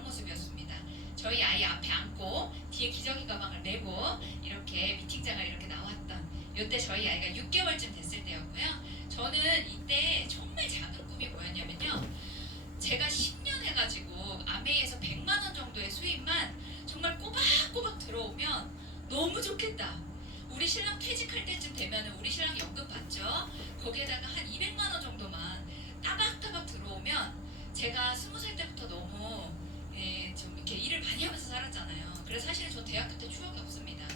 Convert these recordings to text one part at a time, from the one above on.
이런 모습이었습니다. 저희 아이 앞에 앉고 뒤에 기저귀 가방을 메고 이렇게 미팅장을 이렇게 나왔던 이때 저희 아이가 6개월쯤 됐을 때였고요. 저는 이때 정말 작은 꿈이 뭐였냐면요. 제가 10년 해가지고 아메이에서 100만 원 정도의 수입만 정말 꼬박꼬박 들어오면 너무 좋겠다. 우리 신랑 퇴직할 때쯤 되면 우리 신랑 연금 받죠. 거기에다가 한 200만 원 정도만 따박따박 들어오면 제가 20살 때부터 너무 좀 이렇게 일을 많이 하면서 살았잖아요. 그래서 사실은 저 대학교 때 추억이 없습니다.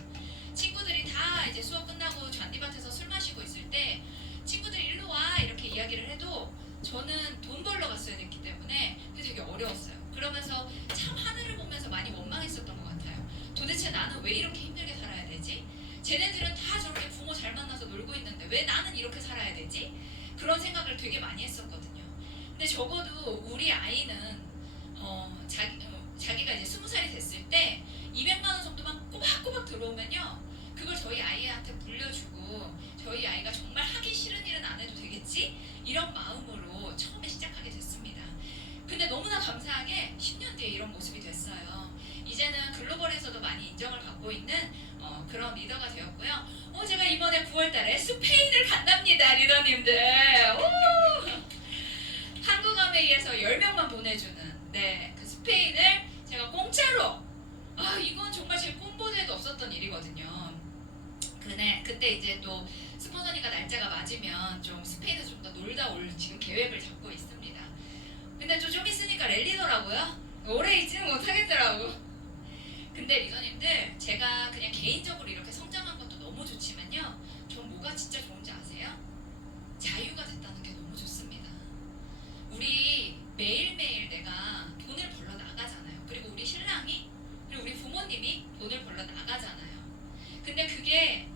친구들이 다 이제 수업 끝나고 잔디밭에서 술 마시고 있을 때 친구들이 일로 와 이렇게 이야기를 해도 저는 돈 벌러 갔어야 됐기 때문에 그게 되게 어려웠어요. 그러면서 참 하늘을 보면서 많이 원망했었던 것 같아요. 도대체 나는 왜 이렇게 힘들게 살아야 되지? 쟤네들은 다 저렇게 부모 잘 만나서 놀고 있는데 왜 나는 이렇게 살아야 되지? 그런 생각을 되게 많이 했었거든요. 근데 적어도 우리 아이는 자기가 이제 20살이 됐을 때 200만 원 정도만 꼬박꼬박 들어오면요. 그걸 저희 아이한테 물려주고 저희 아이가 정말 하기 싫은 일은 안 해도 되겠지? 이런 마음으로 처음에 시작하게 됐습니다. 근데 너무나 감사하게 10년 뒤에 이런 모습이 됐어요. 이제는 글로벌에서도 많이 인정을 받고 있는 그런 리더가 되었고요. 제가 이번에 9월달에 스페인을 간답니다, 리더님들. 한국 아메이에서 10명만 보내주는 그 스페인을 제가 공짜로 이건 정말 제 꿈보다도 없었던 일이거든요. 그때 이제 또 스폰서니까 날짜가 맞으면 좀 스페인에서 좀 더 놀다 올 지금 계획을 잡고 있습니다. 근데 좀 있으니까 랠리더라고요. 오래 있지는 못하겠더라고. 근데 리더님들 제가 그냥 개인적으로 이렇게 성장한 것도 너무 좋지만요. 전 뭐가 진짜 좋은지 아세요? 자유가 됐다는 게 너무 좋습니다. 우리 매일매일 내가 돈을 벌러 나가잖아요. 그리고 우리 신랑이 그리고 우리 부모님이 돈을 벌러 나가잖아요. 근데 그게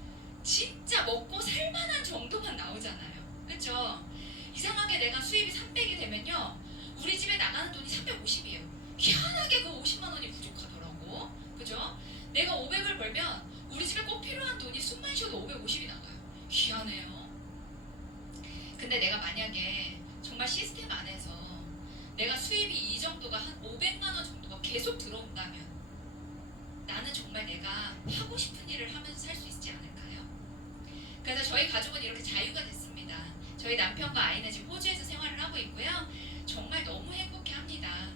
진짜 먹고 살만한 정도만 나오잖아요. 그쵸? 이상하게 내가 수입이 300이 되면요. 우리 집에 나가는 돈이 350이에요. 희한하게 그 50만 원이 부족하더라고. 그죠? 내가 500을 벌면 우리 집에 꼭 필요한 돈이 숨만 쉬어도 550이 나가요. 희한해요. 근데 내가 만약에 정말 시스템 안에서 내가 수입이 이 정도가 한 500만 원 정도가 계속 들어온다면 나는 정말 내가 하고 싶은 일을 하면서 살 수 있지 않을까요? 그래서 저희 가족은 이렇게 자유가 됐습니다. 저희 남편과 아이는 지금 호주에서 생활을 하고 있고요. 정말 너무 행복해합니다.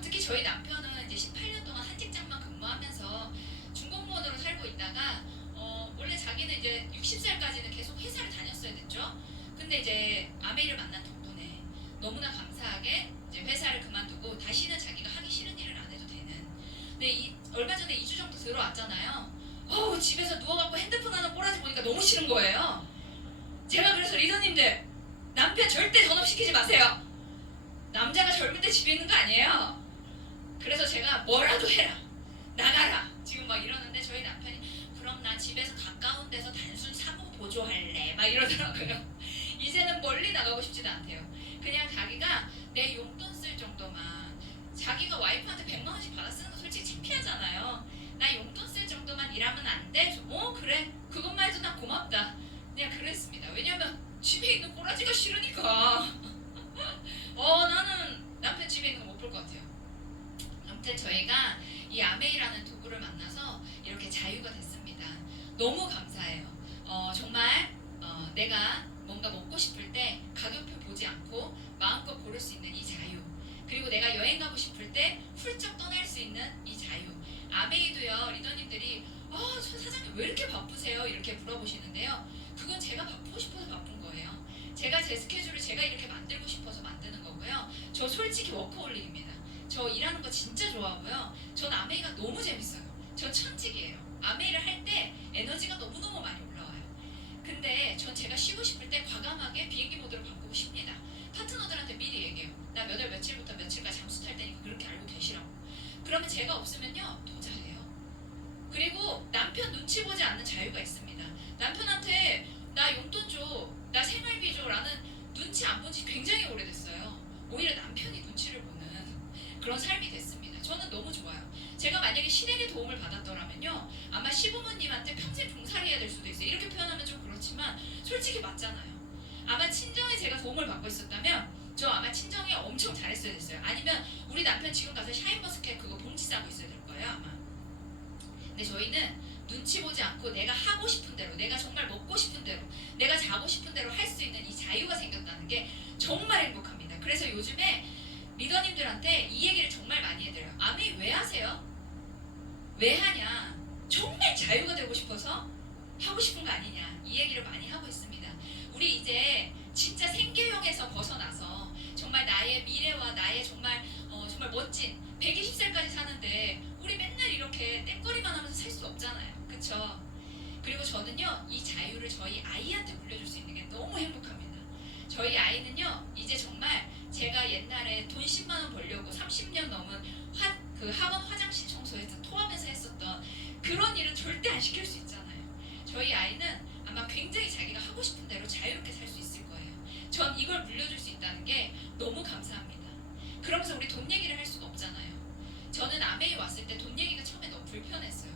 특히 저희 남편은 이제 18년 동안 한 직장만 근무하면서 중공무원으로 살고 있다가 원래 자기는 이제 60살까지는 계속 회사를 다녔어야 됐죠. 근데 이제 아메이를 만난 덕분에 너무나 감사하게 이제 회사를 그만두고 다시는 자기가 하기 싫은 일을 안 해도 되는. 근데 얼마 전에 2주 정도 들어왔잖아요. 집에서 누워갖고 핸드폰 하나 꼬라지 보니까 너무 싫은 거예요. 제가 그래서 리더님들 남편 절대 전업시키지 마세요. 남자가 젊을 때 집에 있는 거 아니에요. 그래서 제가 뭐라도 해라, 나가라 지금 막 이러는데 저희 남편이 그럼 나 집에서 가까운 데서 단순 사무 보조할래 막 이러더라고요. 이제는 멀리 나가고 싶지도 않대요. 그냥 자기가 내 용돈 쓸 정도만, 자기가 와이프한테 100만 원씩 받아 쓰는 거 솔직히 창피하잖아요. 나 용돈 쓸 정도만 일하면 안 돼? 그래 그것만 해도 난 고맙다. 그냥 그랬습니다. 왜냐면 집에 있는 꼬라지가 싫으니까. 나는 남편 집에 있는 거 못 볼 것 같아요. 아무튼 저희가 이 아메이라는 도구를 만나서 이렇게 자유가 됐습니다. 너무 감사해요. 정말 내가 뭔가 먹고 싶을 때 가격표 보지 않고 마음껏 고를 수 있는 이 자유, 그리고 내가 여행 가고 싶을 때 훌쩍 떠날 수 있는 이 자유. 아메이도요, 리더님들이 저 사장님 왜 이렇게 바쁘세요? 이렇게 물어보시는데요. 그건 제가 바쁘고 싶어서 바쁜 거예요. 제가 제 스케줄을 제가 이렇게 만들고 싶어서 만드는 거고요. 저 솔직히 워커홀릭입니다. 저 일하는 거 진짜 좋아하고요. 전 아메이가 너무 재밌어요. 저 천직이에요. 아메이를 할 때 에너지가 너무너무 많이 올라와요. 근데 전 제가 쉬고 싶을 때 과감하게 비행기 모드로 바꾸고 싶니다. 파트너들한테 미리 얘기해요. 나 몇 월 며칠부터 며칠까지 잠수 탈 테니까 그렇게 알고 계시라고. 그러면 제가 없으면요 더 잘해요. 그리고 남편 눈치 보지 않는 자유가 있습니다. 남편한테 나 용돈 줘, 나 생활비 줘 라는 눈치 안 본 지 굉장히 오래됐어요. 오히려 남편이 눈치를 보는 그런 삶이 됐습니다. 저는 너무 좋아요. 제가 만약에 신에게 도움을 받았더라면요 아마 시부모님한테 평생 종살이 해야 될 수도 있어요. 이렇게 표현하면 좀 그렇지만 솔직히 맞잖아요. 아마 친정에 제가 도움을 받고 있었다면 저 아마 친정에 엄청 잘했어야 됐어요. 아니면 우리 남편 지금 가서 샤인머스켓 근데 저희는 눈치 보지 않고 내가 하고 싶은 대로, 내가 정말 먹고 싶은 대로, 내가 자고 싶은 대로 할 수 있는 이 자유가 생겼다는 게 정말 행복합니다. 그래서 요즘에 리더님들한테 이 얘기를 정말 많이 해드려요. 아메이 왜 하세요? 왜 하냐? 정말 자유가 되고 싶어서 하고 싶은 거 아니냐? 이 얘기를 많이 하고 있습니다. 우리 이제 진짜 생계형에서 벗어나서 정말 나의 미래와 나의 정말 정말 멋진 120살까지 사는데 우리 맨날 이렇게 땡거리만 하면서 살 수 없잖아요. 그쵸? 그리고 저는요, 이 자유를 저희 아이한테 물려줄 수 있는 게 너무 행복합니다. 저희 아이는요, 이제 정말 제가 옛날에 돈 10만 원 벌려고 30년 넘은 그 학원 화장실 청소에서 토하면서 했었던 그런 일은 절대 안 시킬 수 있잖아요. 저희 아이는 아마 굉장히 자기가 하고 싶은 대로 자유롭게 살 수 있을 거예요. 전 이걸 물려줄 수 있다는 게 너무 감사합니다. 그러면서 우리 돈 얘기를 할 수가 없잖아요. 저는 아메이 왔을 때 돈 얘기가 처음에 너무 불편했어요.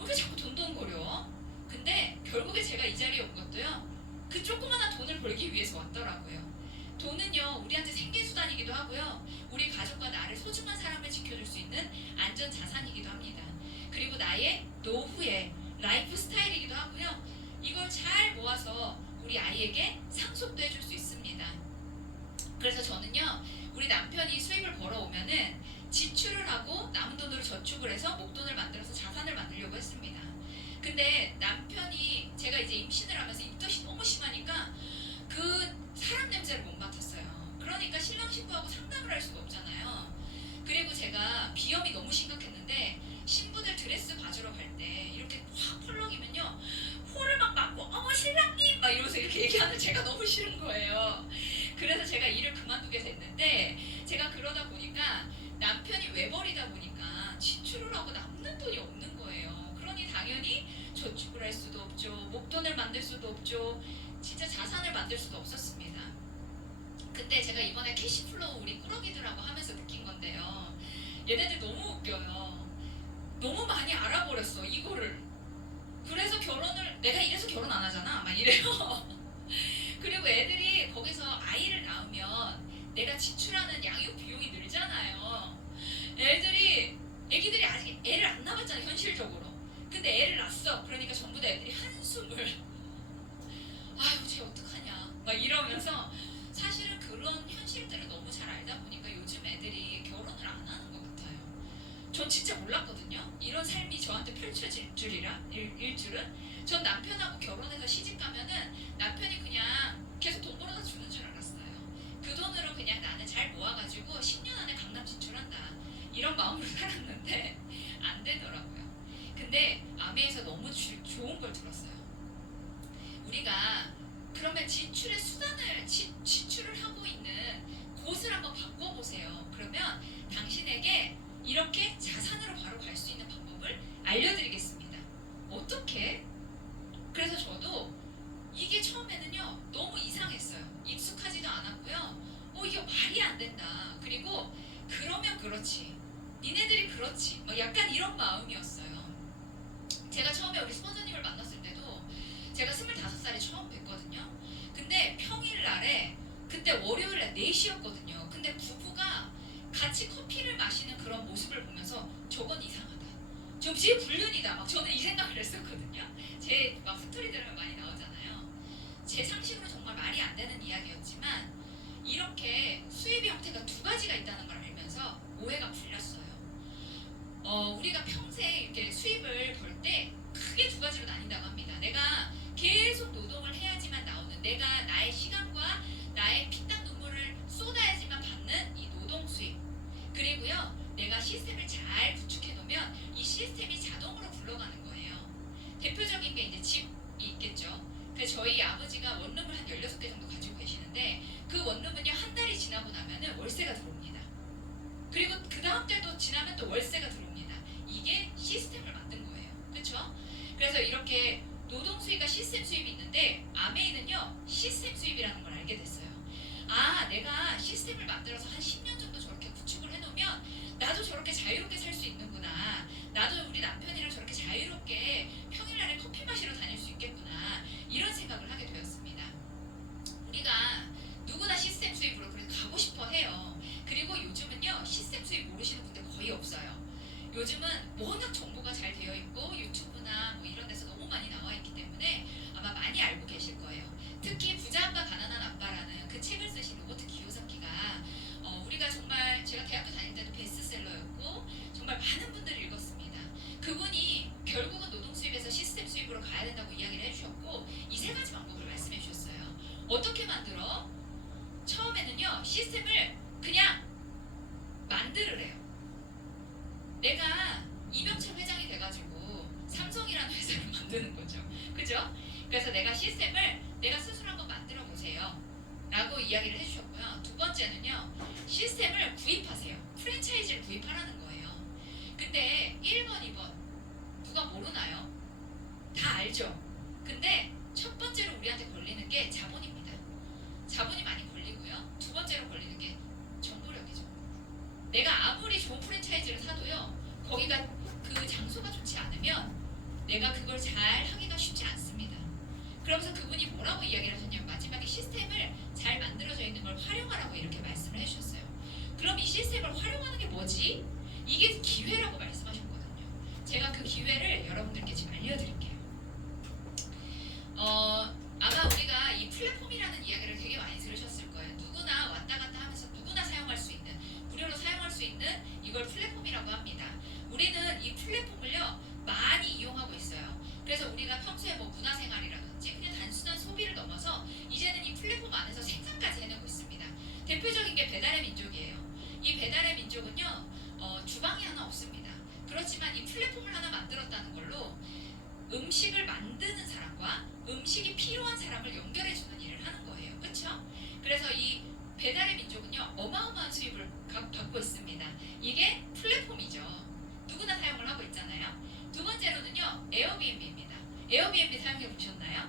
왜 자꾸 돈돈거려? 근데 결국에 제가 이 자리에 온 것도요, 그 조그마한 돈을 벌기 위해서 왔더라고요. 돈은요, 우리한테 생계수단이기도 하고요, 우리 가족과 나를 소중한 사람을 지켜줄 수 있는 안전자산이기도 합니다. 그리고 나의 노후의 라이프 스타일이기도 하고요, 이걸 잘 모아서 우리 아이에게 상속도 해줄 수 있습니다. 그래서 저는요, 우리 남편이 수입을 벌어오면은 지출을 하고 남은 돈으로 저축을 해서 목돈을 만들어서 자산을 만들려고 했습니다. 근데 남편이 제가 이제 임신을 하면서 입덧이 너무 심하니까 그 사람 냄새를 못 맡았어요. 그러니까 신랑 신부하고 상담을 할 수가 없잖아요. 그리고 제가 비염이 너무 심각했는데 신부들 드레스 봐주러 갈 때 이렇게 확 펄럭이면요, 코를 막 막고 어머 신랑님 막 이러면서 이렇게 얘기하는 제가 너무 싫은 거예요. 그래서 제가 일을 그만두게 됐는데, 제가 그러다 보니까 남편이 외벌이다 보니까 지출을 하고 남는 돈이 없는 거예요. 그러니 당연히 저축을 할 수도 없죠, 목돈을 만들 수도 없죠, 진짜 자산을 만들 수도 없었습니다. 근데 제가 이번에 캐시플로우 우리 꾸러기들하고 하면서 느낀 건데요, 얘네들 너무 웃겨요. 너무 많이 알아버렸어 이거를. 그래서 내가 이래서 결혼 안 하잖아 막 이래요. 그리고 애들이 거기서 아이를 낳으면 내가 지출하는 양육 비용이 늘잖아요. 애기들이 아직 애를 안 낳았잖아 현실적으로. 근데 애를 낳았어. 그러니까 전부 다 애들이 한숨을 아유 쟤 어떡하냐 막 이러면서, 사실은 그런 현실들을 너무 잘 알다 보니까 요즘 애들이 결혼을 안 하는 것 같아요. 전 진짜 몰랐거든요, 이런 삶이 저한테 펼쳐질 줄은. 전 남편하고 결혼해서 시집 가면은 남편이 그냥 계속 돈 벌어다 주는 줄 알았어요. 그 돈으로 그냥 나는 잘 모아가지고 10년 안에 강남 진출한다 이런 마음으로 살았는데 안 되더라고요. 근데 아메에서 너무 좋은 걸 들었어요. 우리가 그러면 지출의 수단을 지출을 하고 있는 곳을 한번 바꿔보세요. 그러면 당신에게 이렇게 자산으로 바로 갈 수 있는 방법을 알려드리겠습니다. 어떻게? 그래서 저도 이게 처음에는요 너무 이상했어요. 익숙하지도 않았고요. 이게 말이 안 된다. 그리고 그러면 그렇지, 니네들이 그렇지, 막 약간 이런 마음이었어요. 제가 처음에 우리 스폰서님을 만났을 때도 제가 25살에 처음 뵀거든요. 근데 평일날에 그때 월요일날 4시였거든요. 근데 부부가 같이 커피를 마시는 그런 모습을 보면서 저건 이상하다, 좀 제 불륜이다, 막 저는 이 생각을 했었거든요. 제 막 스토리들은 많이 나오잖아요. 제 상식으로 정말 말이 안 되는 이야기였지만 이렇게 수입의 형태가 두 가지가 있다는 걸 알면서 오해가 풀렸어요. 우리가 평생 이렇게 수입을 벌 때 크게 두 가지로 나뉜다고 합니다. 내가 계속 노동을 해야지만 나오는, 내가 나의 시간과 나의 피땀 눈물을 쏟아야지만 받는 이 노동 수입, 그리고요 내가 시스템을 잘 구축해 놓으면 이 시스템이 자동으로 굴러가는 거예요. 대표적인 게 이제 집이 있겠죠. 그래서 저희 아버지가 원룸을 한 16개 정도 가지고 계시는데 그 원룸은요 한 달이 지나고 나면은 월세가 들어옵니다. 그리고 그 다음 달도 지나면 또 월세가 들어옵니다. 이게 시스템을 만든 거예요. 그렇죠? 그래서 이렇게 노동 수입과 시스템 수입이 있는데 아메이는요 시스템 수입이라는 걸 알게 됐어요. 아, 내가 시스템을 만들어서 한 10년 정도 저렇게 구축을 해놓으면 나도 저렇게 자유롭게 살 수 있는구나, 나도 우리 남편이랑 저렇게 자유롭게 평일날에 커피 마시러 다닐 수 있겠구나, 이런 생각을 하게 되었습니다. 우리가 누구나 시스템 수입으로 그렇게 가고 싶어 해요. 그리고 요즘은요 시스템 수입 모르시는 분들 거의 없어요. 요즘은 워낙 정보가 잘 되어 있고 유튜브나 뭐 이런 데서 너무 많이 나와 있기 때문에 아마 많이 알고 계실 거예요. 특히 부자 아빠 가난한 아빠라는 그 책을 쓰신 로버트 기요사키가 우리가 정말 제가 대학교 다닐 때도 베스트셀러였고 정말 많은 분들이 읽었습니다. 그분이 결국은 노동 수입에서 시스템 수입으로 가야 된다고 이야기를 해주셨고 이 세 가지 방법을 말씀해 주셨어요. 어떻게 만들어? 처음에는요 시스템을 그냥 만들으래요. 내가 이병철 회장이 돼가지고 삼성이라는 회사를 만드는 거죠. 그죠? 그래서 내가 시스템을 내가 스스로 한번 만들어 보세요. 라고 이야기를 해주셨고요. 두 번째는요. 시스템을 구입하세요. 프랜차이즈를 구입하라는 거예요. 근데 1번, 2번 누가 모르나요? 다 알죠? 근데 첫 번째로 우리한테 걸리는 게 자본입니다. 자본이 많이 걸리고요. 두 번째로 걸리는 게 정보력이죠. 내가 아무리 좋은 프랜차이즈를 사도요. 거기가 그 장소가 좋지 않으면 내가 그걸 잘 하기가 쉽지 않습니다. 그러면서 그분이 뭐라고 이야기를 하셨냐면 마지막에 시스템을 잘 만들어져 있는 걸 활용하라고 이렇게 말씀을 해주셨어요. 그럼 이 시스템을 활용하는 게 뭐지? 이게 기회라고 말씀하셨거든요. 제가 그 기회를 여러분들께 지금 알려드릴게요. 아마 우리가 이 플랫폼이라는 이야기를 되게 많이 들으셨을 거예요. 누구나 왔다 갔다 하면서 누구나 사용할 수 있는 무료로 사용할 수 있는 이걸 플랫폼이라고 합니다. 우리는 이 플랫폼을요 많이 이용하고 있어요. 그래서 우리가 평소에 뭐 문화생활이라든지 그냥 단순한 소비를 넘어서 이제는 이 플랫폼 안에서 생산까지 해내고 있습니다. 대표적인 게 배달의 민족이에요. 이 배달의 민족은요 주방이 하나 없습니다. 그렇지만 이 플랫폼을 하나 만들었다는 걸로 음식을 만드는 사람과 음식이 필요한 사람을 연결해주는 일을 하는 거예요. 그렇죠? 그래서 이 배달의 민족은요 어마어마한 수입을 받고 있습니다. 이게 플랫폼이죠. 누구나 사용을 하고 있잖아요. 두 번째로는요 에어비앤비입니다. 에어비앤비 사용해 보셨나요?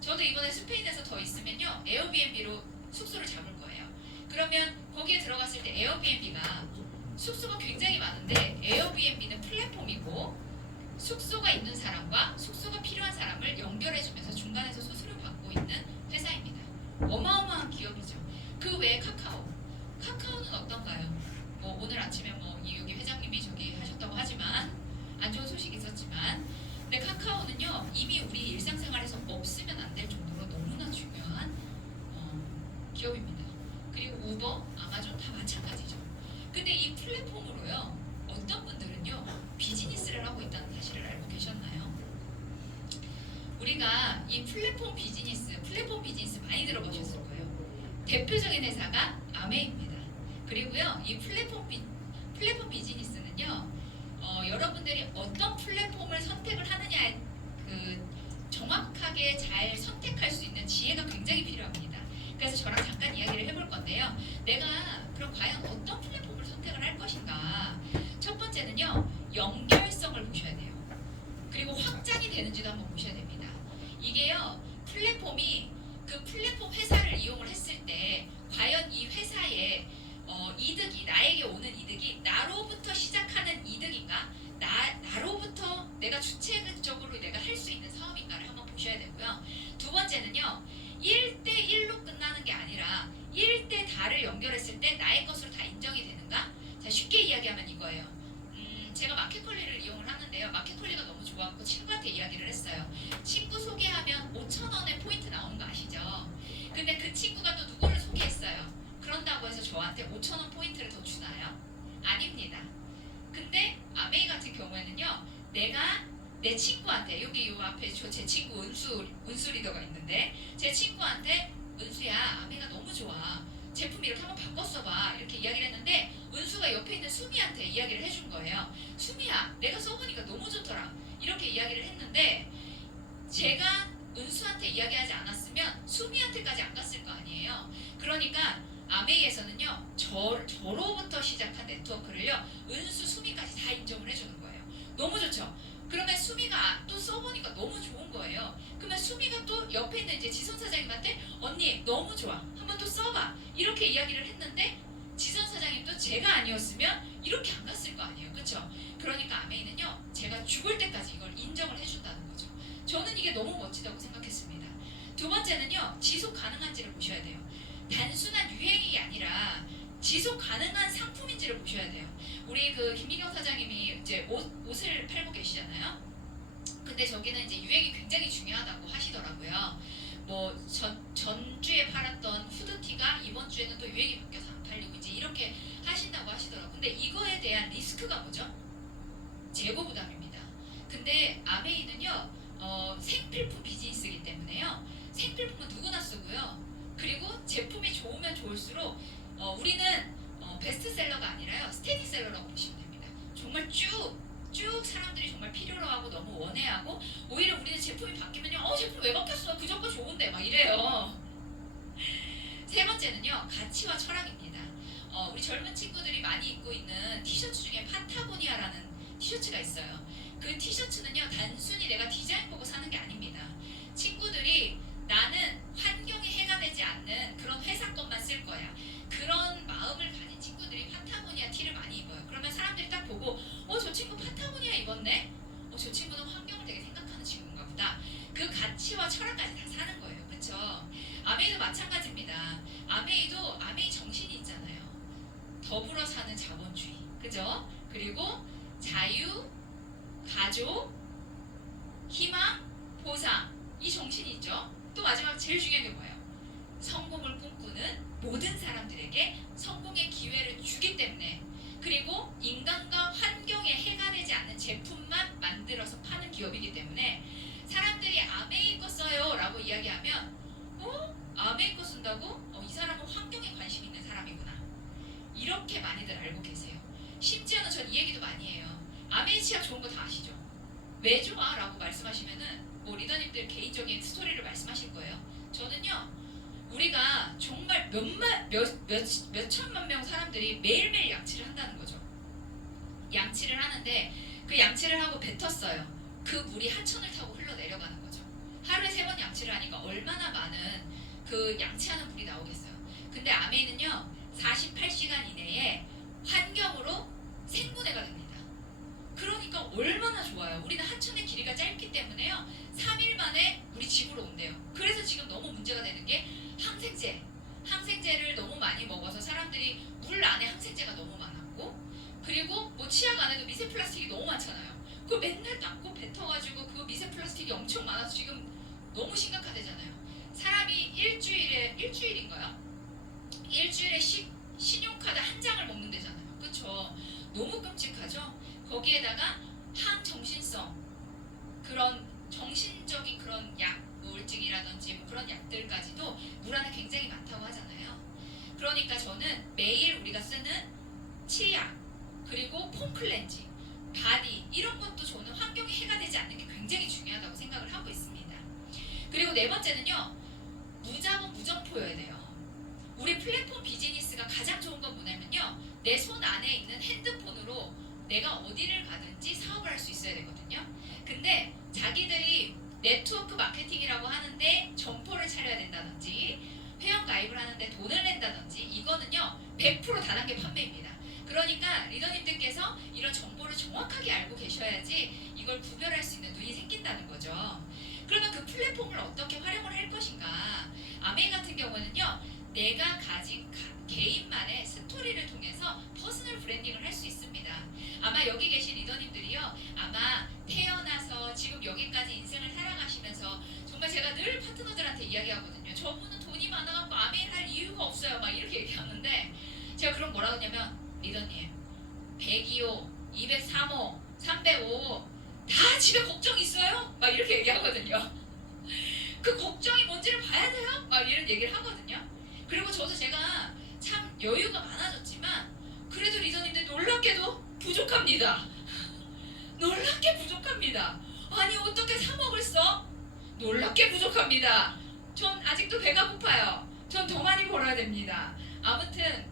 저도 이번에 스페인에서 더 있으면요 에어비앤비로 숙소를 잡을 거예요. 그러면 거기에 들어갔을 때 에어비앤비가 숙소가 굉장히 많은데 에어비앤비는 플랫폼이고 숙소가 있는 사람과 숙소가 필요한 사람을 연결해주면서 중간에서 수수료 받고 있는 회사입니다. 어마어마한 기업이죠. 그 외에 카카오는 어떤가요? 뭐 오늘 아침에 뭐 여기 회장님이 저기 하셨다고 하지만 안 좋은 소식이 있었지만 근데 카카오는요 이미 우리 일상생활에서 없으면 안 될 정도로 너무나 중요한 기업입니다. 그리고 우버, 아마존 다 마찬가지죠. 근데 이 플랫폼으로요 어떤 분들은요 비즈니스를 하고 있다는 사실을 알고 계셨나요? 우리가 이 플랫폼 비즈니스 많이 들어보셨을 거예요. 대표적인 회사가 아메입니다. 그리고요 이 플랫폼 비즈니스는요 여러분들이 어떤 플랫폼을 선택을 하느냐에 정확하게 잘 선택할 수 있는 지혜가 굉장히 필요합니다. 그래서 저랑 잠깐 이야기를 해볼 건데요. 내가 그럼 과연 어떤 플랫폼을 선택을 할 것인가? 첫 번째는요 연결성을 보셔야 돼요. 그리고 확장이 되는지도 한번 보셔야 됩니다. 이게요 플랫폼이 그 플랫폼 회사를 이용을 했을 때 과연 이 회사의 이득이 나에게 오는 이득이 나로부터 시작하는 이득인가? 나로부터 내가 주체적으로 내가 할 수 있는 사업인가를 한번 보셔야 되고요. 두 번째는요 1대1로 끝나는 게 아니라 1대 다를 연결했을 때 나의 것으로 다 인정이 되는가? 자 쉽게 이야기하면 이거예요. 제가 마켓컬리를 이용을 하는데요. 마켓컬리가 너무 좋았고 친구한테 이야기를 했어요. 친구 소개하면 5,000원의 포인트 나오는 거 아시죠? 근데 그 친구가 또 누구를 소개했어요. 그런다고 해서 저한테 5,000원 포인트를 더 주나요? 아닙니다. 근데 아메이 같은 경우에는요. 내가 내 친구한테 여기 요 앞에 제 친구 은수 리더가 있는데 제 친구한테 은수야 아메이가 너무 좋아. 제품 이렇게 한번 바꿔 써봐 이렇게 이야기를 했는데 은수가 옆에 있는 수미한테 이야기를 해준 거예요. 수미야 내가 써보니까 너무 좋더라 이렇게 이야기를 했는데 제가 은수한테 이야기하지 않았으면 수미한테까지 안 갔을 거 아니에요. 그러니까 아메이에서는요 저로부터 시작한 네트워크를요 은수 수미까지 다 인정을 해주는 거예요. 너무 좋죠. 그러면 수미가 또 써보니까 너무 좋은 거예요. 그러면 수미가 또 옆에 있는 이제 지선 사장님한테 언니 너무 좋아 한번 또 써봐 이렇게 이야기를 했는데 지선 사장님도 제가 아니었으면 이렇게 안 갔을 거 아니에요. 그렇죠? 그러니까 아메이는요 제가 죽을 때까지 이걸 인정을 해준다는 거죠. 저는 이게 너무 멋지다고 생각했습니다. 두 번째는요 지속 가능한지를 보셔야 돼요. 단순한 유행이 아니라 지속 가능한 상품인지를 보셔야 돼요. 우리 그 김미경 사장님이 이제 옷을 팔고 계시잖아요. 근데 저기는 이제 유행이 굉장히 중요하다고 하시더라고요. 뭐 전주에 팔았던 후드티가 이번 주에는 또 유행이 바뀌어서 안 팔리고 이제 이렇게 하신다고 하시더라고요. 근데 이거에 대한 리스크가 뭐죠? 재고 부담입니다. 근데 아메이는요 생필품 비즈니스이기 때문에요. 생필품은 누구나 쓰고요. 그리고 제품이 좋으면 좋을수록 우리는 베스트셀러가 아니라요 스테디셀러라고 보시면 됩니다. 정말 쭉 사람들이 정말 필요로 하고 너무 원해하고 오히려 우리는 제품이 바뀌면요 제품 왜 바뀌었어? 그전 거 좋은데 막 이래요. 세 번째는요 가치와 철학입니다. 우리 젊은 친구들이 많이 입고 있는 티셔츠 중에 파타고니아라는 티셔츠가 있어요. 그 티셔츠는요 단순히 내가 디자인 보고 사는 게 아닙니다. 친구들이 나는 환경에 해가 되지 않는 그런 회사 것만 쓸 거야. 그런 마음을 가진 친구들이 파타고니아 티를 많이 입어요. 그러면 사람들이 딱 보고 저 친구 파타고니아 입었네? 저 친구는 환경을 되게 생각하는 친구인가 보다. 그 가치와 철학까지 다 사는 거예요. 그쵸? 아메이도 마찬가지입니다. 아메이도 아메이 정신이 있잖아요. 더불어 사는 자본주의. 그죠? 그리고 자유, 가족, 희망, 보상. 이 정신이 있죠? 또 마지막 제일 중요한 게 뭐예요? 성공을 꿈꾸는 모든 사람들에게 성공의 기회를 주기 때문에 그리고 인간과 환경에 해가 되지 않는 제품만 만들어서 파는 기업이기 때문에 사람들이 아메이 거 써요 라고 이야기하면 아메이 거 쓴다고? 이 사람은 환경에 관심 있는 사람이구나. 이렇게 많이들 알고 계세요. 심지어는 전 이 얘기도 많이 해요. 아메이 치약 좋은 거 다 아시죠? 왜 좋아? 라고 말씀하시면은 뭐 리더님들 개인적인 스토리를 말씀하실 거예요. 저는요 우리가 정말 몇 천만 명 사람들이 매일매일 양치를 한다는 거죠. 양치를 하는데 그 양치를 하고 뱉었어요. 그 물이 하천을 타고 흘러내려가는 거죠. 하루에 3번 양치를 하니까 얼마나 많은 그 양치하는 물이 나오겠어요. 근데 아메이는요 48시간 이내에 환경으로 생분해가 됩니다. 그러니까 얼마나 좋아요. 우리는 하천의 길이가 짧기 때문에요 3일 만에 우리 집으로 온대요. 그래서 지금 너무 문제가 되는 게 항생제를 너무 많이 먹어서 사람들이 물 안에 항생제가 너무 많았고 그리고 뭐 치약 안에도 미세 플라스틱이 너무 많잖아요. 그거 맨날 닦고 뱉어가지고 그 미세 플라스틱이 엄청 많아서 지금 너무 심각하대잖아요. 사람이 일주일인가요? 일주일에 신용카드 한 장을 먹는다잖아요. 그쵸? 너무 끔찍하죠? 거기에다가 항정신성 그런 정신적인 그런 약 우울증이라든지 뭐 그런 약들까지도 물 안에 굉장히 많다고 하잖아요. 그러니까 저는 매일 우리가 쓰는 치약 그리고 폼클렌징 바디 이런 것도 저는 환경에 해가 되지 않는 게 굉장히 중요하다고 생각을 하고 있습니다. 그리고 네 번째는요 무자본 무점포여야 돼요. 우리 플랫폼 비즈니스가 가장 좋은 건 뭐냐면요 내 손 안에 있는 핸드폰으로 내가 어디를 가든지 사업을 할 수 있어야 되거든요. 근데 자기들이 네트워크 마케팅이라고 하는데 점포를 차려야 된다든지 회원 가입을 하는데 돈을 낸다든지 이거는요 100% 다단계 판매입니다. 그러니까 리더님들께서 이런 정보를 정확하게 알고 계셔야지 이걸 구별할 수 있는 눈이 생긴다는 거죠. 그러면 그 플랫폼을 어떻게 활용을 할 것인가. 아메이 같은 경우는요 내가 가진 개인만의 스토리를 통해서 퍼스널 브랜딩을 할 수 있습니다. 아마 여기 계신 리더님들이요 아마 태어나서 지금 여기까지 인생을 살아가시면서 정말 제가 늘 파트너들한테 이야기하거든요. 저분은 돈이 많아갖고 아메이를 할 이유가 없어요 막 이렇게 얘기하는데 제가 그럼 뭐라고 하냐면 리더님 102호 203호 305호 다 집에 걱정 있어요? 막 이렇게 얘기하거든요. 그 걱정이 뭔지를 봐야 돼요? 막 이런 얘기를 하거든요. 그리고 저도 제가 참 여유가 많아졌지만 그래도 리더님들 놀랍게도 부족합니다. 놀랍게 부족합니다. 아니 어떻게 3억을 써? 놀랍게 부족합니다. 전 아직도 배가 고파요. 전 더 많이 벌어야 됩니다. 아무튼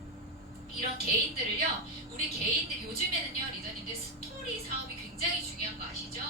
이런 개인들을요 우리 개인들 요즘에는요 리더님들 스토리 사업이 굉장히 중요한 거 아시죠?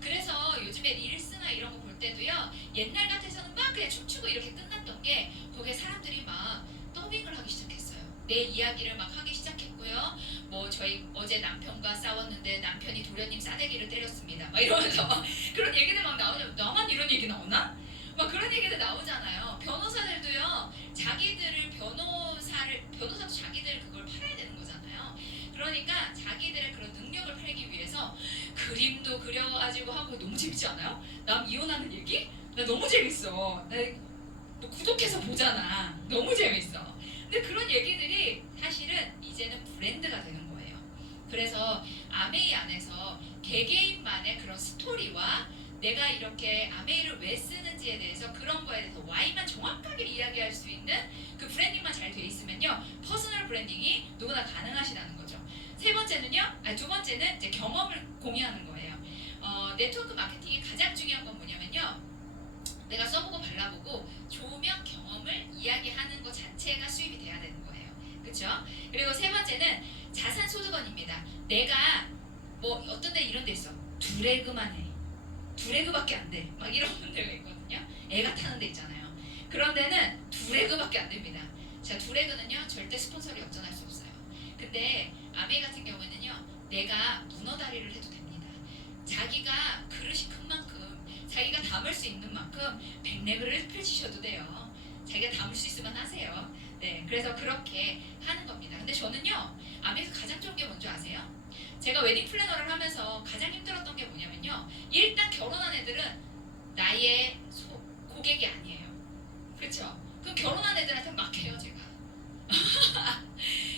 그래서 요즘에 릴스나 이런 거 볼 때도요 옛날 같아서는 막 그냥 춤추고 이렇게 끝났던 게 거기에 사람들이 막 더빙을 하기 시작했어요. 내 이야기를 막 하기 시작했고요. 뭐 저희 어제 남편과 싸웠는데 남편이 도련님 싸대기를 때렸습니다. 막 이러면서 그런 얘기들 막 나오죠. 나만 이런 얘기 나오나? 막 그런 얘기들 나오잖아요. 변호사들도요 자기들을 변호사도 자기들 그걸 팔아야 되는 거잖아요. 그러니까 자기들의 그런 능력을 팔기 위해서 그림도 그려가지고 하고 너무 재밌지 않아요? 남 이혼하는 얘기? 나 너무 재밌어. 너 구독해서 보잖아. 너무 재밌어. 근데 그런 얘기들이 사실은 이제는 브랜드가 되는 거예요. 그래서 아메이 안에서 개개인만의 그런 스토리와 내가 이렇게 아메이를 왜 쓰는지에 대해서 그런 거에 대해서 Y만 정확하게 이야기할 수 있는 그 브랜딩만 잘 돼 있으면요, 퍼스널 브랜딩이 누구나 가능하시다는 거죠. 두 번째는 이제 경험을 공유하는 거예요. 네트워크 마케팅의 가장 중요한 건 뭐냐면요, 내가 써보고 발라보고 좋으면 경험을 이야기하는 것 자체가 수입이 돼야 되는 거예요. 그렇죠? 그리고 세 번째는 자산 소득원입니다. 내가 뭐 어떤 데 이런 데 있어. 두레그만 해. 두레그밖에 안 돼. 막 이런 데가 있거든요. 애가 타는 데 있잖아요. 그런 데는 두레그밖에 안 됩니다. 자, 두레그는요 절대 스폰서를 역전할 수 없어요. 근데 아메이 같은 경우에는요, 내가 문어다리를 해도 됩니다. 자기가 그릇이 큰 만큼, 자기가 담을 수 있는 만큼 백내그를 펼치셔도 돼요. 자기가 담을 수 있으면 하세요. 네, 그래서 그렇게 하는 겁니다. 근데 저는요, 아메이에서 가장 좋은 게 뭔지 아세요? 제가 웨딩 플래너를 하면서 가장 힘들었던 게 뭐냐면요, 일단 결혼한 애들은 나의 고객이 아니에요. 그렇죠? 그럼 결혼한 애들한테 막 해요, 제가.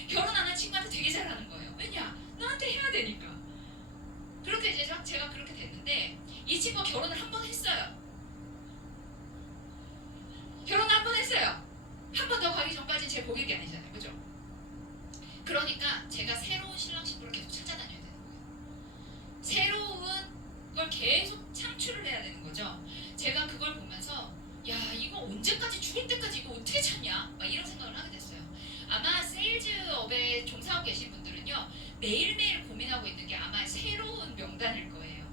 결혼하는 친구한테 되게 잘하는 거예요. 왜냐? 나한테 해야 되니까. 그렇게 이제 제가 그렇게 됐는데, 이 친구가 결혼을 한 번 했어요. 결혼 한 번 했어요. 한 번 더 가기 전까지 제 고객이 아니잖아요. 그죠? 그러니까 제가 새로운 신랑 신부를 계속 찾아다녀야 되는 거예요. 새로운 걸 계속 창출을 해야 되는 거죠. 제가 그걸 보면서 야, 이거 언제까지, 죽을 때까지 이거 어떻게 찾냐? 막 이런 생각을 하게 됐어요. 아마 세일즈업에 종사하고 계신 분들은요, 매일매일 고민하고 있는 게 아마 새로운 명단일 거예요.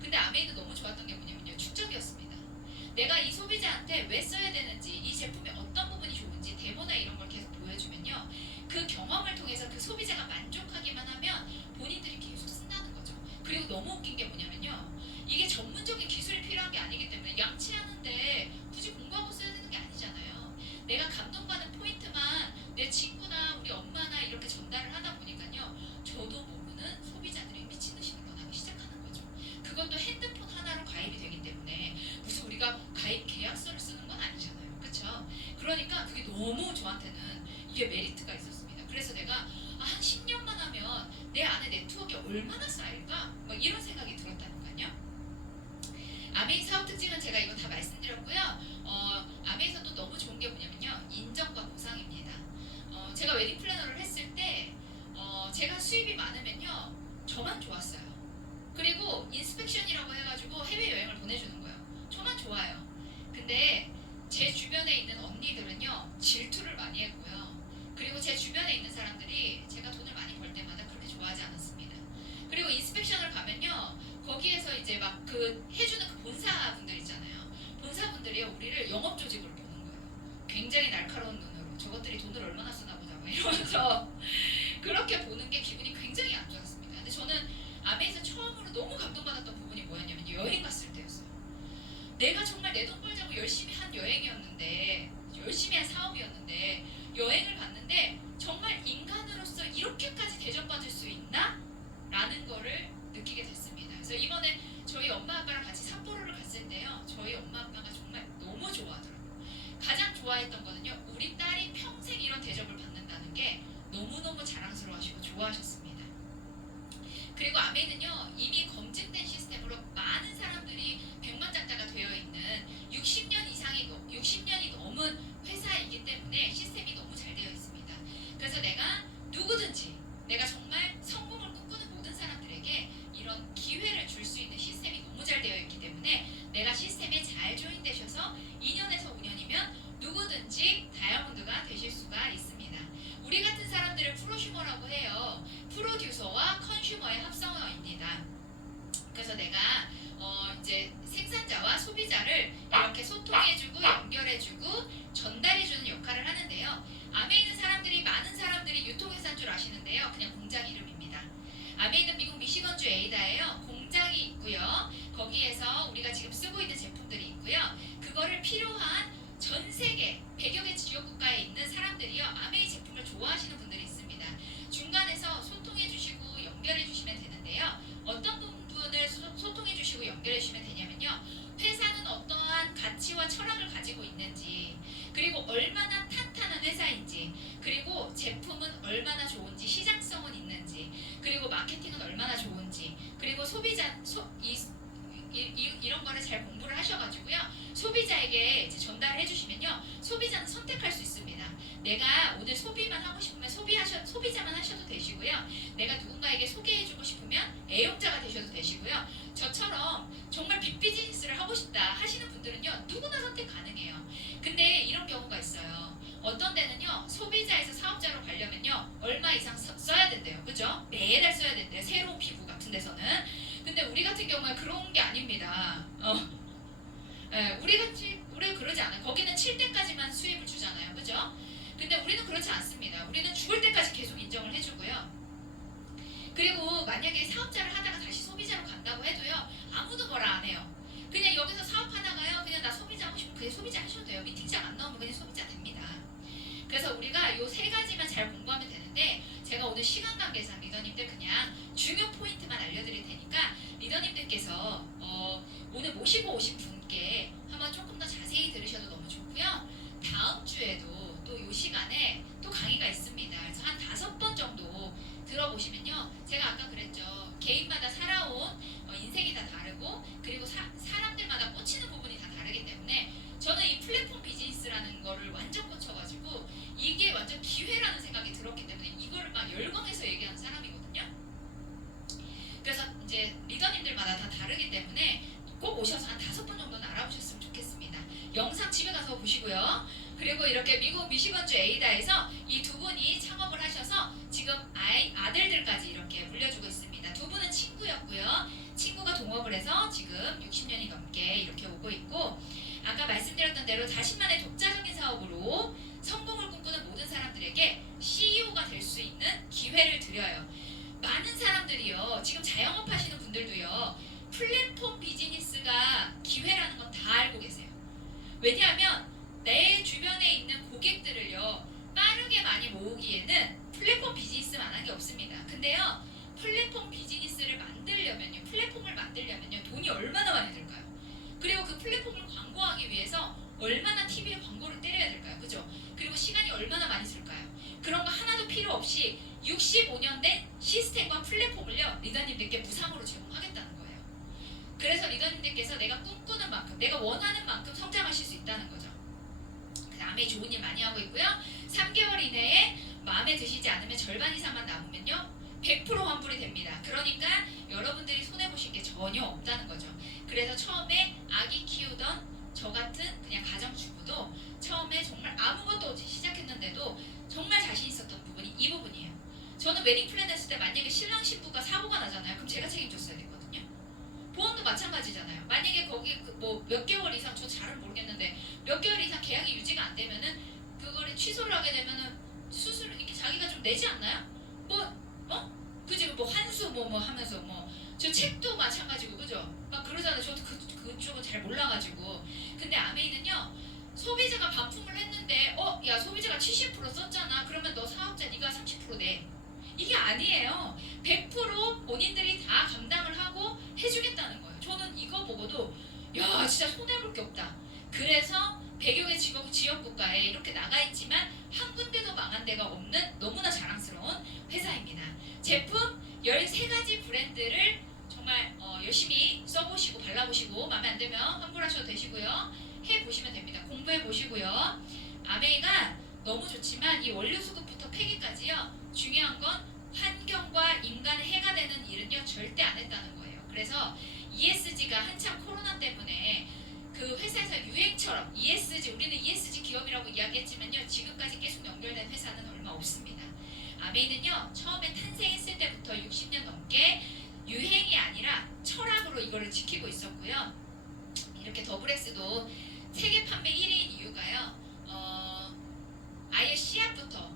근데 아메이도 너무 좋았던 게 뭐냐면요, 축적이었습니다. 내가 이 소비자한테 왜 써야 되는지, 이 제품의 어떤 부분이 좋은지 데모나 이런 걸 계속 보여주면요, 그 경험을 통해서 그 소비자가 만족하기만 하면 본인들이 계속 쓴다는 거죠. 그리고 너무 웃긴 게 뭐냐면요, 이게 전문적인 기술이 필요한 게 아니기 때문에 양치하는데 굳이 공부하고 써야 되는 게 아니잖아요. 내가 감동받는 포인트만 내 친구나 우리 엄마나 이렇게 전달을 하다 보니까요, 저도 모르는 소비자들이 미친 듯이 늘어나기 시작하는 거죠. 그것도 핸드폰 하나로 가입이 되기 때문에 무슨 우리가 가입 계약서를 쓰는 건 아니잖아요. 그렇죠? 그러니까 그게 너무 저한테는 이게 메리트가 있었습니다. 그래서 내가 한 10년만 하면 내 안에 네트워크가 얼마나 쌓일까? 막 이런 생각이 들었다니까요. 아메이 사업 특징은 제가 이거 다 말씀드렸고요. 아메이에서 또 너무 좋은 게 뭐냐면요, 인정과 보상입니다. 제가 웨딩 플래너를 했을 때 제가 수입이 많으면요, 저만 좋았어요. 그리고 인스펙션이라고 해가지고 해외여행을 보내주는 거예요. 저만 좋아요. 근데 제 주변에 있는 언니들은요, 질투를 많이 했고요. 그리고 제 주변에 있는 사람들이 제가 돈을 많이 벌 때마다 그렇게 좋아하지 않았습니다. 그리고 인스펙션을 가면요, 거기에서 이제 막 그 해주는 그 본사분들 있잖아요. 본사분들이요, 우리를 영업조직으로 보는 거예요. 굉장히 날카로운 눈으로 저것들이 돈을 얼마나 쓰나 보자 막 이러면서 그렇게 보는 게 기분이 굉장히 안 좋았습니다. 근데 저는 아메이에서 처음으로 너무 감동받았던 부분이 뭐였냐면 여행 갔을 때였어요. 내가 정말 내 돈 벌자고 열심히 한 여행이었는데, 열심히 한 사업이었는데, 여행을 갔는데 정말 인간으로서 이렇게까지 대접받을 수 있나? 라는 거를 느끼게 됐습니다. 그래서 이번에 저희 엄마 아빠랑 같이 삿포로를 갔을 때요, 저희 엄마 아빠가 정말 너무 좋아하더라고요. 가장 좋아했던 거는요, 우리 딸이 평생 이런 대접을 받는다는 게 너무너무 자랑스러워하시고 좋아하셨습니다. 그리고 아메이는요, 이미 검증된 시스템으로 많은 사람들이 백만장자가 되어 있는 60년이 넘은 회사이기 때문에 시스템이 너무 잘 되어 있습니다. 그래서 내가 정말 성공을 꿈꾸는 모든 사람들에게 이런 기회를 줄 수 있는 시스템이 너무 잘 되어 있기 때문에 내가 시스템에 잘 조인되셔서 2년에서 5년이면 누구든지 다이아몬드가 되실 수가 있습니다. 우리 같은 사람들을 프로슈머라고 해요. 프로듀서와 컨슈머의 합성어입니다. 그래서 내가 이제 생산자와 소비자를 이렇게 소통해주고 연결해주고 전달해주는 역할을 하는데요. 아메이는 많은 사람들이 유통회사인 줄 아시는데요, 그냥 공장 이름입니다. 아메이는 미국 미시건주 에이다예요. 공장이 있고요. 거기에서 우리가 지금 쓰고 있는 제품들이 있고요. 그거를 필요한 전 세계 100여 개 지역 국가에 있는 사람들이요, 아메이 제품을 좋아하시는 분들이 있습니다. 중간에서 소통해 주시고 연결해 주시면 되는데요. 어떤 부분을 소통해 주시고 연결해 주시면 되냐면요. 회사는 어떠한 가치와 철학을 가지고 있는지, 그리고 얼마나 탄탄한 회사인지, 그리고 제품은 얼마나 좋은지, 시장성은 있는지, 그리고 마케팅은 얼마나 좋은지, 그리고 이런 거를 잘 공부를 하셔가지고요. 소비자에게 이제 전달을 해주시면요. 소비자는 선택할 수 있습니다. 내가 오늘 소비만 하고 싶으면 소비자만 하셔도 되시고요. 내가 누군가에게 소개해주고 싶으면 애용자가 되셔도 되시고요. 저처럼 정말 빅비즈니스를 하고 싶다 하시는 분들은요. 누구나 선택 가능해요. 근데 이런 경우가 있어요. 어떤 데는요. 소비자에서 사업자로 가려면요. 얼마 이상 써야 된대요. 그죠? 매달 써야 된대요. 새로운 피부 같은 데서는. 근데 우리 같은 경우는 그런 게 아닙니다. 우리 그러지 않아요. 거기는 7대까지만 수입을 주잖아요. 그죠? 근데 우리는 그렇지 않습니다. 우리는 죽을 때까지 계속 인정을 해주고요. 그리고 만약에 사업자를 하다가 다시 소비자로 간다고 해도요. 아무도 뭐라 안 해요. 그냥 여기서 사업하다가요. 그냥 나 소비자 하고 싶으면 그냥 소비자 하셔도 돼요. 미팅장 안 나오면 그냥 소비자 됩니다. 그래서 우리가 요 3가지만 잘 공부하면 되는데, 제가 오늘 시간 관계상 리더님들 그냥 중요 포인트만 알려드릴 테니까 리더님들께서 오늘 모시고 오신 분께 한번 조금 더 자세히 들으셔도 너무 좋고요. 다음 주에도 또 요 시간에 또 강의가 있습니다. 그래서 한 5번 정도 들어보시면요. 제가 아까 그랬죠. 개인마다 살아온 인생이 다 다르고, 그리고 사람들마다 꽂히는 부분이 다 다르기 때문에 저는 이 플랫폼 비즈니스라는 거를 완전 꽂혀가지고 이게 완전 기회라는 생각이 들었기 때문에 이거를 막 열광해서 얘기하는 사람이거든요. 그래서 이제 리더님들마다 다 다르기 때문에 꼭 오셔서 한 5번 정도는 알아보셨으면 좋겠습니다. 영상 집에 가서 보시고요. 그리고 이렇게 미국 미시건주 에이다에서 이 2분이 창업을 하셔서 지금 아들들까지 이렇게 물려주고 있습니다. 2분은 친구였고요. 친구가 동업을 해서 지금 60년이 넘게 이렇게 오고 있고, 아까 말씀드렸던 대로 자신만의 독자적인 사업으로 성공을 꿈꾸는 모든 사람들에게 CEO가 될 수 있는 기회를 드려요. 많은 사람들이요. 지금 자영업 하시는 분들도요. 플랫폼 비즈니스가 기회라는 건 다 알고 계세요. 왜냐하면 내 주변에 있는 고객들을요. 빠르게 많이 모으기에는 플랫폼 비즈니스만한 게 없습니다. 근데요. 플랫폼 비즈니스를 만들려면요. 플랫폼을 만들려면요. 돈이 얼마나 많이 들까요? 그리고 그 플랫폼을 광고하기 위해서 얼마나 TV에 광고를 때려야 될까요? 그죠? 그리고 시간이 얼마나 많이 쓸까요? 그런 거 하나도 필요 없이 65년 된 시스템과 플랫폼을요. 리더님들께 무상으로 제공하겠다는 거예요. 그래서 리더님들께서 내가 꿈꾸는 만큼, 내가 원하는 만큼 성장하실 수 있다는 거죠. 남의 좋은 일 많이 하고 있고요. 3개월 이내에 마음에 드시지 않으면 절반 이상만 남으면요. 100% 환불이 됩니다. 그러니까 여러분들이 손해보실 게 전혀 없다는 거죠. 그래서 처음에 아기 키우던 저 같은 그냥 가정주부도 처음에 정말 아무것도 없이 시작했는데도 정말 자신 있었던 부분이 이 부분이에요. 저는 웨딩 플랜 했을 때 만약에 신랑 신부가 사고가 나잖아요. 그럼 제가 책임졌어야 되거든요. 보험도 마찬가지잖아요. 만약에 거기 뭐 몇 개월 이상, 저 잘은 모르겠는데 몇 개월 이상 계약이 유지가 안 되면은 그거를 취소를 하게 되면은 수수료 이렇게 자기가 좀 내지 않나요? 그지? 뭐 환수 뭐 하면서 저 책도 마찬가지고 그죠? 막 그러잖아요. 저도 그쪽은 잘 몰라가지고. 근데 아메이는요. 소비자가 반품을 했는데 야 소비자가 70% 썼잖아. 그러면 너 사업자 네가 30% 내. 이게 아니에요. 100% 본인들이 다 감당을 하고 해주겠다는 거예요. 저는 이거 보고도 야 진짜 손해볼 게 없다. 그래서 100여 개 지역국가에 이렇게 나가 있지만 한 군데도 망한 데가 없는 너무나 자랑스러운 회사입니다. 제품 13가지 브랜드를 정말 열심히 써보시고 발라보시고 마음에 안 들면 환불하셔도 되시고요. 해보시면 됩니다. 공부해보시고요. 아메이가 너무 좋지만 이 원료 수급부터 폐기까지요. 중요한 건 환경과 인간의 해가 되는 일은요. 절대 안 했다는 거예요. 그래서 ESG가 한참 코로나 때문에 그 회사에서 유행처럼 ESG, 우리는 ESG 기업이라고 이야기했지만요. 지금까지 계속 연결된 회사는 얼마 없습니다. 아메이는요. 처음에 탄생했을 때부터 60년 넘게 유행이 아니라 철학으로 이거를 지키고 있었고요. 이렇게 더블엑스도 세계 판매 1위인 이유가요. 아예 씨앗부터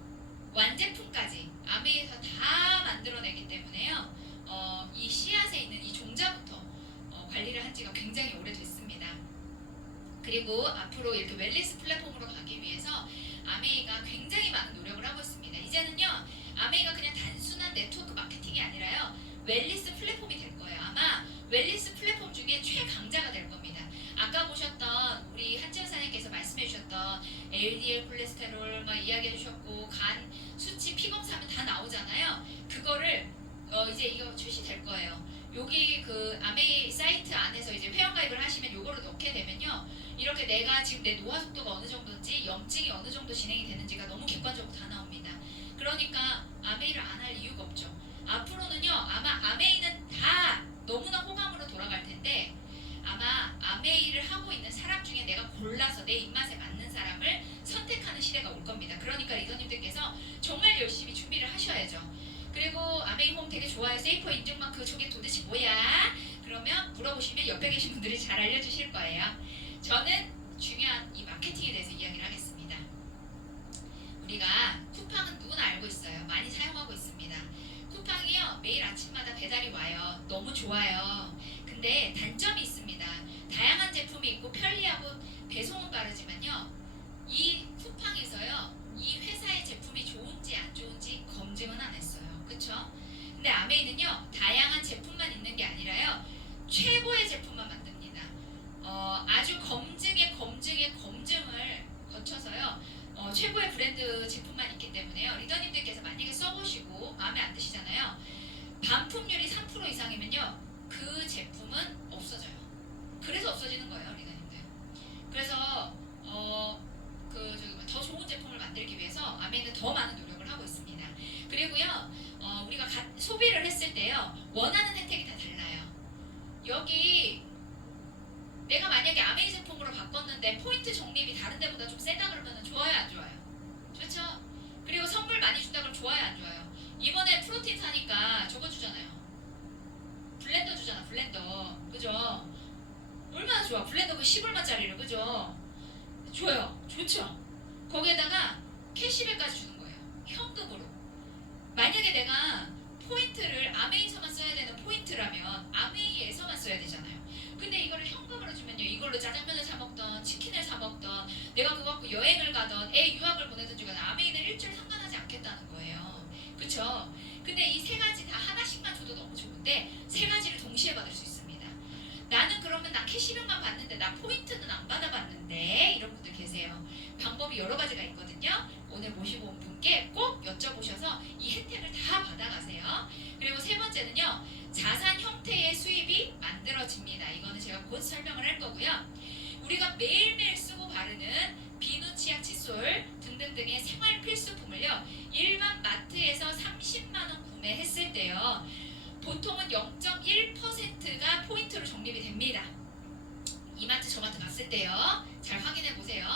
완제품까지 아메이에서 다 만들어내기 때문에요. 이 씨앗에 있는 이 종자부터 관리를 한 지가 굉장히 오래됐습니다. 그리고 앞으로 이렇게 웰니스 플랫폼으로 가기 위해서 아메이가 굉장히 많은 노력을 하고 있습니다. 이제는요. 아메이가 그냥 단순 그냥 네트워크 마케팅이 아니라요. 웰니스 플랫폼이 될 거예요. 아마 웰니스 플랫폼 중에 최강자가 될 겁니다. 아까 보셨던 우리 한지연 사장님께서 말씀해 주셨던 LDL 콜레스테롤 막 이야기해 주셨고 간 수치 피검사하면 다 나오잖아요. 그거를 이제 이거 출시될 거예요. 여기 그 아메이 사이트 안에서 이제 회원가입을 하시면 요거를 넣게 되면요. 이렇게 내가 지금 내 노화 속도가 어느 정도인지 염증이 어느 정도 진행이 되는지가 너무 객관적으로 다 나옵니다. 그러니까 아메이를 안 할 이유가 없죠. 앞으로는요. 아마 아메이는 다 너무나 호감으로 돌아갈 텐데 아마 아메이를 하고 있는 사람 중에 내가 골라서 내 입맛에 맞는 사람을 선택하는 시대가 올 겁니다. 그러니까 리더님들께서 정말 열심히 준비를 하셔야죠. 그리고 아메이 홈 되게 좋아요. 세이퍼 인증마크 저게 도대체 뭐야? 그러면 물어보시면 옆에 계신 분들이 잘 알려주실 거예요. 저는 중요한 이 마케팅에 대해서 이야기를 하겠습니다. 우리가 쿠팡은 누구나 알고 있어요. 많이 사용하고 있습니다. 쿠팡이요 매일 아침마다 배달이 와요. 너무 좋아요. 근데 단점이 있습니다. 다양한 제품이 있고 편리하고 배송은 빠르지만요. 이 쿠팡에서요 이 회사의 제품이 좋은지 안 좋은지 검증은 안 했어요. 그쵸? 근데 아메이는요 다양한 제품만 있는 게 아니라요 최고의 제품만 만듭니다. 아주 검증의 검증을 거쳐서요 최고의 브랜드 제품만 있기 때문에요. 리더님들께서 만약에 써보시고 마음에 안 드시잖아요. 반품률이 3% 이상이면요 그 제품은 없어져요. 그래서 없어지는 거예요, 리더님들. 그래서 더 좋은 제품을 만들기 위해서 아메이는 더 많은 노력을 하고 있습니다. 그리고요 우리가 소비를 했을 때요 원하는 혜택이 다 달라요. 여기 내가 만약에 아메이 제품으로 바꿨는데 포인트 적립이 다른 데보다 좀 세다 그러면 좋아요 안 좋아요? 좋죠? 그리고 선물 많이 준다 그러면 좋아요 안 좋아요? 이번에 프로틴 사니까 저거 주잖아요. 블렌더 주잖아 블렌더. 그죠? 얼마나 좋아. 블렌더 그 10얼마짜리를 그죠? 좋아요. 좋죠? 거기에다가 캐시백까지 주는 거예요. 현금으로. 만약에 내가 포인트를 아메이에서만 써야 되는 포인트라면 아메이에서만 써야 되잖아요. 근데 이거를 현금으로 주면요 이걸로 짜장면을 사 먹던 치킨을 사 먹던 내가 그거 갖고 여행을 가던 애 유학을 보내든지 간에 아메이는 일절 상관하지 않겠다는 거예요. 그쵸? 근데 이 세 가지 다 하나씩만 줘도 너무 좋은데 세 가지를 동시에 받을 수 있습니다. 나는 그러면 나 캐시백만 받는데 나 포인트는 안 받아봤는데 이런 분들 계세요. 방법이 여러 가지가 있거든요. 오늘 모시고 온 분께 꼭 여쭤보셔서 이 혜택을 다 받아가세요. 그리고 세 번째는요. 자산 형태의 수입이 만들어집니다. 이거는 제가 곧 설명을 할 거고요. 우리가 매일매일 쓰고 바르는 비누, 치약, 칫솔 등등등의 생활 필수품을요. 일반 마트에서 30만원 구매했을 때요. 보통은 0.1%가 포인트로 적립이 됩니다. 이마트 저마트 갔을 때요. 잘 확인해 보세요.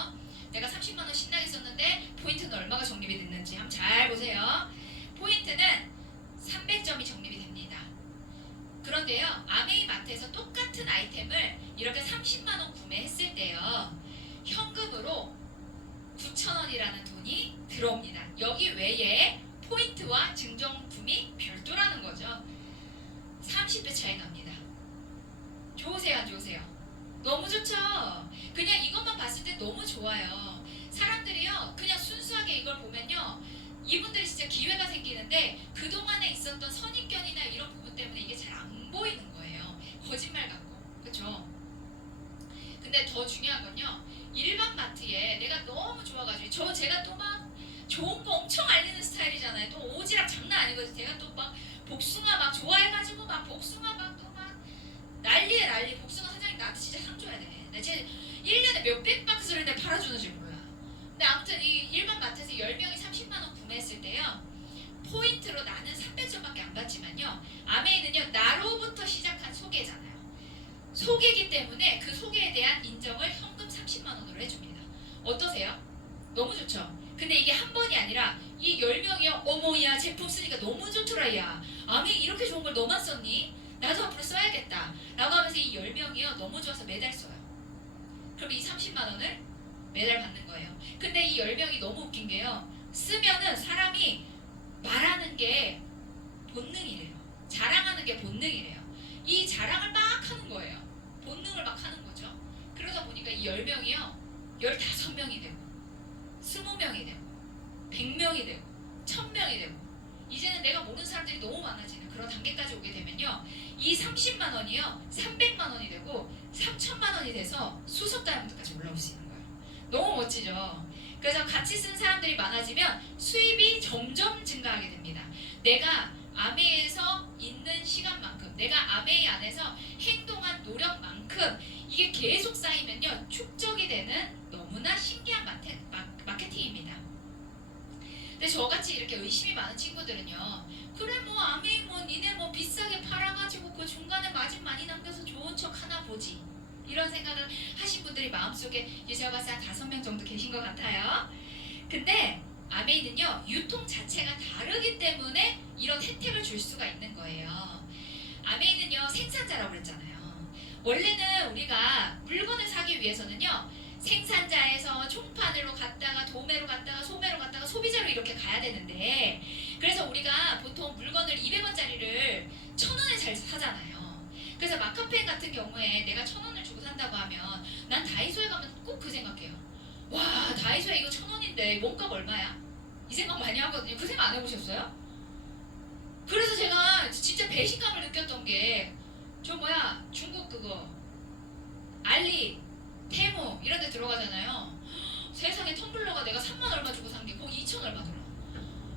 내가 30만원 신나게 썼는데 포인트는 얼마가 적립이 됐는지 한번 잘 보세요. 포인트는 300점이 적립이 됩니다. 그런데요. 아메이 마트에서 똑같은 아이템을 이렇게 30만원 구매했을 때요. 현금으로 9,000원이라는 돈이 들어옵니다. 여기 외에 포인트와 증정품이 별도라는 거죠. 30배 차이 납니다. 좋으세요 안 좋으세요? 너무 좋죠? 그냥 이것만 봤을 때 너무 좋아요. 사람들이요 그냥 순수하게 이걸 보면요 이분들이 진짜 기회가 생기는데 그동안에 있었던 선입견이나 이런 부분 때문에 이게 잘 안 보이는 거예요. 거짓말 같고. 그쵸? 근데 더 중요한 건요 일반 마트에 내가 너무 좋아가지고 제가 또 막 좋은 거 엄청 알리는 스타일이잖아요. 또 오지랖 장난 아니거든요. 제가 또 막 복숭아 막 좋아해가지고 막 복숭아 막 또 막 난리에 난리. 복숭아 사장님 나한테 진짜 상 줘야 돼. 나 진짜 1년에 몇백 박스를 내가 팔아주는지 몰라. 근데 아무튼 이 일반 마트에서 10명이 30만원 구매했을 때요 포인트로 나는 300점밖에 안 받지만요 아메이는요 나로부터 시작한 소개잖아요. 소개이기 때문에 그 소개에 대한 인정을 현금 30만원으로 해줍니다. 어떠세요? 너무 좋죠? 근데 이게 한 번이 아니라 이 10명이요 어머 야 제품 쓰니까 너무 좋더라 야 아메이 이렇게 좋은 걸 너만 썼니? 나도 앞으로 써야겠다 라고 하면서 이 10명이요 너무 좋아서 매달 써요. 그럼 이 30만원을 매달 받는 거예요. 근데 이 10명이 너무 웃긴 게요 쓰면은 사람이 말하는 게 본능이래요. 자랑하는 게 본능이래요. 이 자랑을 막 하는 거예요. 본능을 막 하는 거죠. 그러다 보니까 이 10명이요 15명이 되고 20명이 되고 100명이 되고 1000명이 되고 이제는 내가 모르는 사람들이 너무 많아지는 그런 단계까지 오게 되면요. 이 30만 원이요. 300만 원이 되고 3천만 원이 돼서 수석 다이아몬드까지 올라올 수 있는 거예요. 너무 멋지죠? 그래서 같이 쓴 사람들이 많아지면 수입이 점점 증가하게 됩니다. 내가 아메이에서 있는 시간만큼, 내가 아메이 안에서 행동한 노력만큼 이게 계속 쌓이면요. 축적이 되는 너무나 신기한 마케팅입니다. 근데 저같이 이렇게 의심이 많은 친구들은요. 그래 뭐 아메이 뭐 니네 뭐 비싸게 팔아가지고 그 중간에 마진 많이 남겨서 좋은 척 하나 보지. 이런 생각을 하신 분들이 마음속에 제가 봤을 때 한 5명 정도 계신 것 같아요. 근데 아메이는요. 유통 자체가 다르기 때문에 이런 혜택을 줄 수가 있는 거예요. 아메이는요. 생산자라고 그랬잖아요. 원래는 우리가 물건을 사기 위해서는요. 생산자에서 총판으로 갔다가 도매로 갔다가 소매로 갔다가 소비자로 이렇게 가야 되는데 그래서 우리가 보통 물건을 200원짜리를 1000원에 잘 사잖아요. 그래서 마카펜 같은 경우에 내가 1000원을 주고 산다고 하면 난 다이소에 가면 꼭 그 생각해요. 와 다이소에 이거 1000원인데 몸값 얼마야? 이 생각 많이 하거든요. 그 생각 안 해보셨어요? 그래서 제가 진짜 배신감을 느꼈던 게 저 뭐야 중국 그거 알리 테무 이런 데 들어가잖아요. 세상에 텀블러가 내가 3만 얼마 주고 산 게 거기 2천 얼마 더라.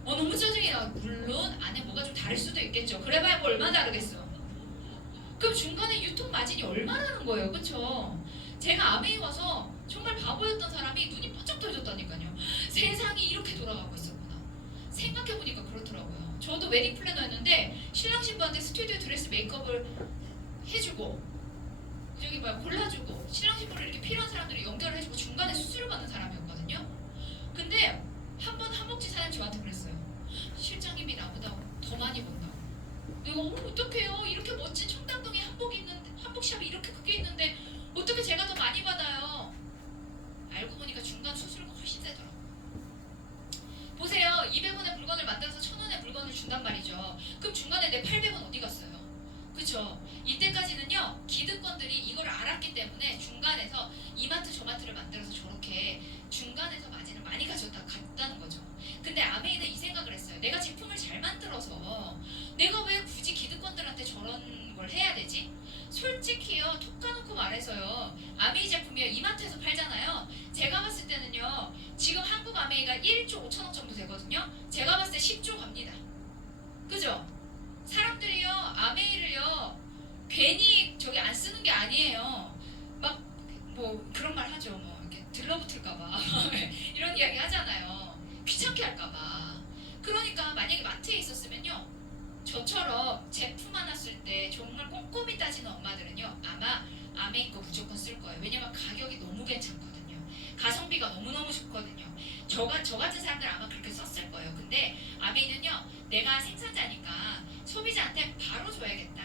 너무 짜증이 나. 물론 안에 뭐가 좀 다를 수도 있겠죠. 그래봐야 뭐 얼마 다르겠어. 그럼 중간에 유통 마진이 얼마라는 거예요. 그쵸? 제가 아메이 와서 정말 바보였던 사람이 눈이 번쩍 떠졌다니까요. 세상이 이렇게 돌아가고 있었구나. 생각해보니까 그렇더라고요. 저도 웨딩 플래너였는데 신랑 신부한테 스튜디오 드레스 메이크업을 해주고 저기 뭐야 골라주고 신랑 신부를 이렇게 필요한 사람들이 연결을 해주고 중간에 수수료 받는 사람이었거든요. 근데 한 번 한복지 사장님 저한테 그랬어요. 실장님이 나보다 더 많이 번다고. 내가 어떡해요. 이렇게 멋진 청담동에 한복샵이 이렇게 크게 있는데 어떻게 제가 더 많이 받아요. 알고 보니까 중간 수수료가 훨씬 세더라고. 보세요. 200원의 물건을 만들어서 1000원의 물건을 준단 말이죠. 그럼 중간에 내 800원 어디 갔어요? 그쵸? 이때까지는요 기득권들이 이걸 알았기 때문에 중간에서 이마트 저마트를 만들어서 저렇게 중간에서 마진을 많이 갔다는 거죠. 근데 아메이는 이 생각을 했어요. 내가 제품을 잘 만들어서 내가 왜 굳이 기득권들한테 저런 걸 해야 되지? 솔직히요 톡 까놓고 말해서요 아메이 제품이요 이마트에서 팔잖아요. 제가 봤을 때는요 지금 한국 아메이가 1조 5천억 정도 되거든요. 제가 봤을 때 10조 갑니다. 그죠? 사람들이요 아메이를요 괜히 저기 안 쓰는 게 아니에요. 막 뭐 그런 말 하죠. 뭐 이렇게 들러붙을까봐 이런 이야기 하잖아요. 귀찮게 할까봐. 그러니까 만약에 마트에 있었으면요 저처럼 제품 하나 쓸 때 정말 꼼꼼히 따지는 엄마들은요 아마 아메이 거 무조건 쓸 거예요. 왜냐면 가격이 너무 괜찮거든요. 가성비가 너무너무 좋거든요. 저 같은 사람들 아마 그렇게 썼을 거예요. 근데 아메이는요 내가 생산자니까 소비자한테 바로 줘야겠다.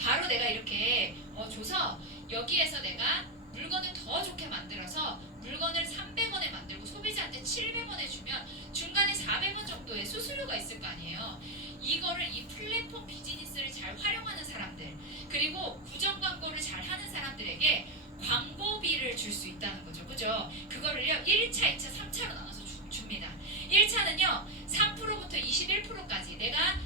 바로 내가 이렇게 줘서 여기에서 내가 물건을 더 좋게 만들어서 물건을 300원에 만들고 소비자한테 700원에 주면 중간에 400원 정도의 수수료가 있을 거 아니에요. 이거를 이 플랫폼 비즈니스를 잘 활용하는 사람들 그리고 구정 광고를 잘 하는 사람들에게 광고비를 줄 수 있다는 거죠. 그죠? 그거를요 1차, 2차, 3차로 나눠서 줍니다. 1차는요 3%부터 21%까지 내가